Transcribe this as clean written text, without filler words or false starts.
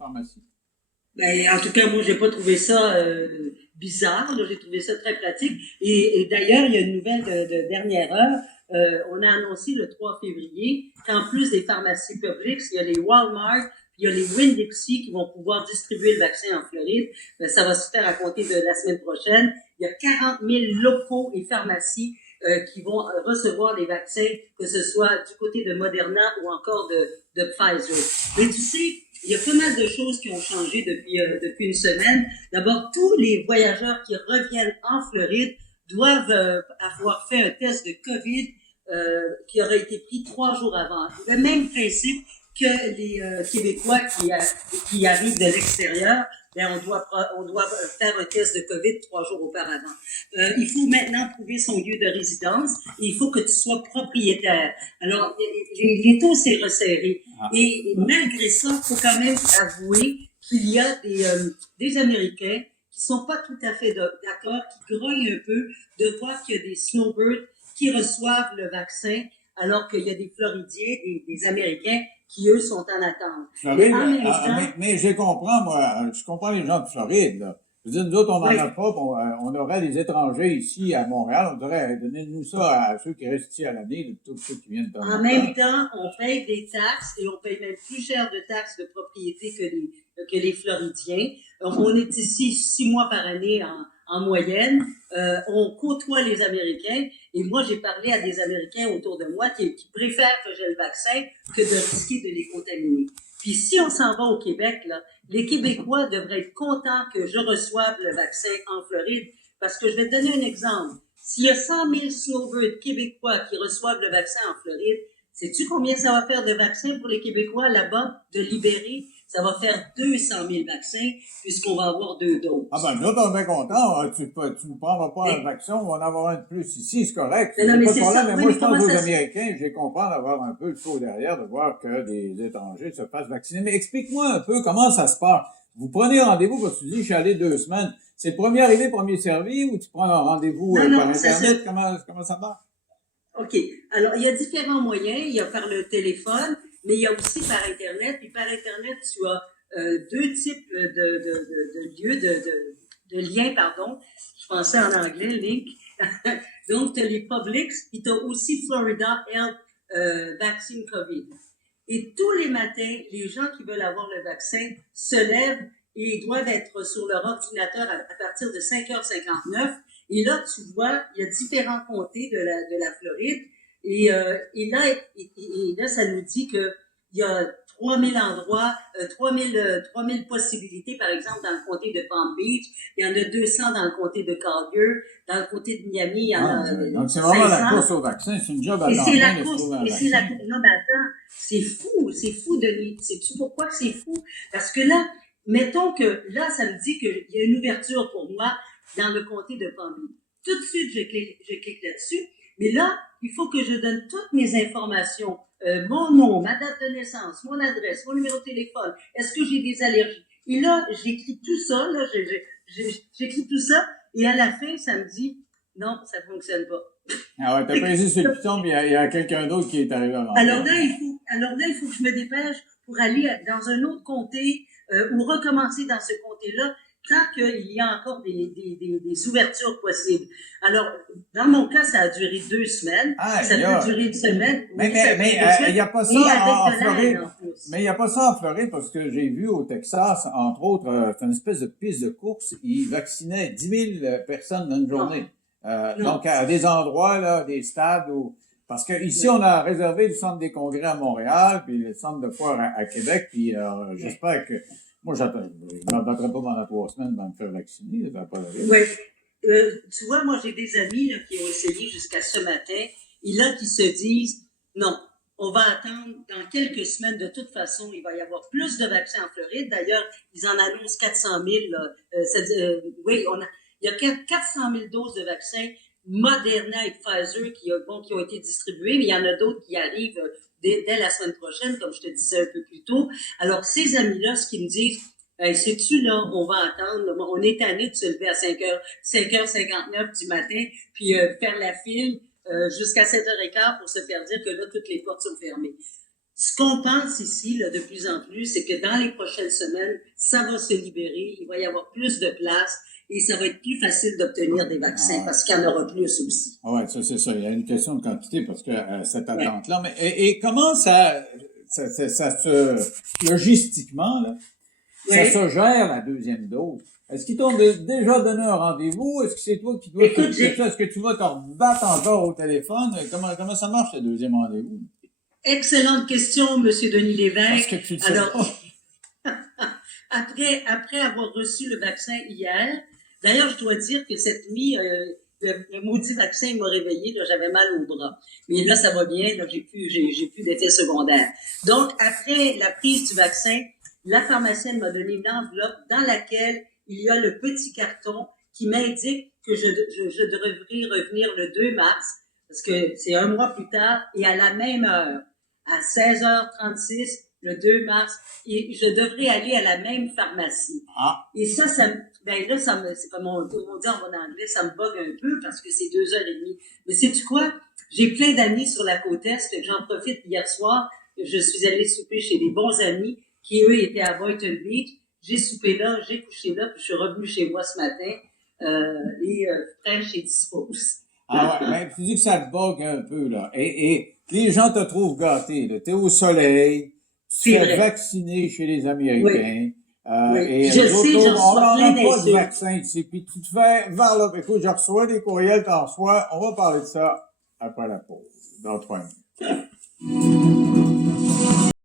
pharmacie. Ben, en tout cas, moi, j'ai pas trouvé ça bizarre. Là, j'ai trouvé ça très pratique. Et d'ailleurs, il y a une nouvelle de dernière heure. On a annoncé le 3 février qu'en plus des pharmacies publiques, il y a les Walmart, puis il y a les Winn-Dixie qui vont pouvoir distribuer le vaccin en Floride. Ça va se faire à compter de la semaine prochaine. Il y a 40 000 locaux et pharmacies qui vont recevoir les vaccins, que ce soit du côté de Moderna ou encore de Pfizer. Mais tu sais, il y a pas mal de choses qui ont changé depuis une semaine. D'abord, tous les voyageurs qui reviennent en Floride doivent avoir fait un test de COVID qui aurait été pris 3 jours avant. Le même principe que les Québécois qui arrivent de l'extérieur, ben on doit faire un test de COVID 3 jours auparavant. Il faut maintenant prouver son lieu de résidence et il faut que tu sois propriétaire. Alors, les taux s'est resserré. Et malgré ça, il faut quand même avouer qu'il y a des Américains qui sont pas tout à fait d'accord, qui grognent un peu de voir qu'il y a des snowbirds qui reçoivent le vaccin alors qu'il y a des Floridiens, des Américains qui, eux, sont en attente. Floride, mais je comprends, moi, je comprends les gens de Floride, là. Je veux dire, nous autres, on n'en a pas, on aurait des étrangers ici à Montréal, on dirait, donnez-nous ça à ceux qui restent ici à l'année, tous ceux qui viennent de En même temps, on paye des taxes et on paye même plus cher de taxes de propriété que les Floridiens. On est ici 6 mois par année en moyenne. On côtoie les Américains et moi, j'ai parlé à des Américains autour de moi qui préfèrent que j'ai le vaccin que de risquer de les contaminer. Puis si on s'en va au Québec, là, les Québécois devraient être contents que je reçoive le vaccin en Floride parce que je vais te donner un exemple. S'il y a 100 000 snowbirds québécois qui reçoivent le vaccin en Floride, sais-tu combien ça va faire de vaccins pour les Québécois là-bas, de libérer? Ça va faire 200 000 vaccins, puisqu'on va avoir 2 doses. Ah ben, nous autres, on est bien contents. Tu ne prendras pas un vaccin, on va en avoir un de plus ici, c'est correct. Mais non, mais c'est ça. Mais moi, je pense aux Américains, j'ai compris d'avoir un peu le saut derrière, de voir que des étrangers se fassent vacciner. Mais explique-moi un peu comment ça se passe. Vous prenez rendez-vous, parce que tu dis, je suis allé 2 semaines. C'est le premier arrivé, premier servi, ou tu prends un rendez-vous par Internet? Comment ça marche? OK. Alors, il y a différents moyens. Il y a par le téléphone, mais il y a aussi par Internet. Puis par Internet, tu as 2 types de lieux, de liens, pardon. Je pensais en anglais, link. Donc, tu as les Publix, puis tu as aussi Florida Health Vaccine COVID. Et tous les matins, les gens qui veulent avoir le vaccin se lèvent et doivent être sur leur ordinateur à partir de 5h59. Et là, tu vois, il y a différents comtés de la Floride. Et là, ça nous dit que il y a 3000 endroits, 3000 possibilités, par exemple, dans le comté de Palm Beach. Il y en a 200 dans le comté de Collier. Dans le comté de Miami, il y en a donc, c'est vraiment 500. La course au vaccin. C'est une job à temps plein. Et c'est la course. Non, mais attends. C'est fou, Denis. Sais-tu pourquoi que c'est fou? Parce que là, mettons que là, ça me dit qu'il y a une ouverture pour moi dans le comté de Palm Beach. Tout de suite, je clique là-dessus. Mais là, il faut que je donne toutes mes informations. Mon nom, ma date de naissance, mon adresse, mon numéro de téléphone. Est-ce que j'ai des allergies? Et là, j'écris tout ça, là, j'écris tout ça. Et à la fin, ça me dit, non, ça fonctionne pas. Ah ouais, t'as pesé sur le piton, mais il y a quelqu'un d'autre qui est arrivé avant. Alors là, il faut que je me dépêche pour aller dans un autre comté ou recommencer dans ce comté-là tant qu'il y a encore des ouvertures possibles. Alors, dans mon cas, ça a duré 2 semaines. Ça peut durer 1 semaine. Mais il n'y a pas ça en Floride. Mais il n'y a pas ça en Floride parce que j'ai vu au Texas, entre autres, c'est une espèce de piste de course. Ils vaccinaient 10 000 personnes dans une journée. Donc, à des endroits, là, des stades où... Parce que ici, on a réservé le centre des congrès à Montréal, puis le centre de foire à Québec, puis j'espère que... Moi, je ne m'abattrai pas pendant 3 semaines pour me faire vacciner, ça va pas le Oui. Tu vois, moi, j'ai des amis là, qui ont essayé jusqu'à ce matin, et là, qui se disent, non, on va attendre dans quelques semaines, de toute façon, il va y avoir plus de vaccins en Floride. D'ailleurs, ils en annoncent 400 000. Oui, il y a 400 000 doses de vaccins Moderna et Pfizer qui ont été distribuées, mais il y en a d'autres qui arrivent dès la semaine prochaine, comme je te disais un peu plus tôt. Alors, ces amis-là, ce qu'ils me disent, sais-tu, là, on va attendre, on est tanné de se lever à 5h59 du matin, puis faire la file jusqu'à 7h15 pour se faire dire que là, toutes les portes sont fermées. Ce qu'on pense ici, là, de plus en plus, c'est que dans les prochaines semaines, ça va se libérer, il va y avoir plus de place et ça va être plus facile d'obtenir des vaccins parce qu'il y en aura plus aussi. Oui, ça, c'est ça. Il y a une question de quantité parce que cette attente-là. Mais et comment ça se logistiquement, là, ça se gère la deuxième dose? Est-ce qu'ils t'ont déjà donné un rendez-vous? Est-ce que c'est toi qui dois t'occuper de ça? Est-ce que tu vas te rebattre encore au téléphone? Comment ça marche, le deuxième rendez-vous? Excellente question, Monsieur Denis Lévesque. Est-ce que tu le sais pas? après avoir reçu le vaccin hier, d'ailleurs, je dois dire que cette nuit, le maudit vaccin il m'a réveillé, là, j'avais mal au bras. Mais là, ça va bien, là, j'ai plus d'effets secondaires. Donc, après la prise du vaccin, la pharmacienne m'a donné une enveloppe dans laquelle il y a le petit carton qui m'indique que je devrais revenir le 2 mars, parce que c'est un mois plus tard, et à la même heure, à 16h36, le 2 mars, et je devrais aller à la même pharmacie. Ah. Et ça ben là, c'est comme on dit en anglais, ça me bug un peu parce que c'est 2h30. Mais sais-tu quoi? J'ai plein d'amis sur la côte Est, fait que j'en profite hier soir. Je suis allée souper chez des bons amis qui, eux, étaient à Boynton Beach. J'ai soupé là, j'ai couché là, puis je suis revenue chez moi ce matin, fraîche et dispose. Ah ouais, mais tu dis que ça te bug un peu, là. Et les gens te trouvent gâté, là. T'es au soleil, tu te fais vacciner chez les Américains. Oui. Et je sais, on n'en a pas de vaccin ici, puis tu te fais vers là. Écoute, je reçois des courriels, t'en reçois. On va parler de ça après la pause, dans 3 minutes.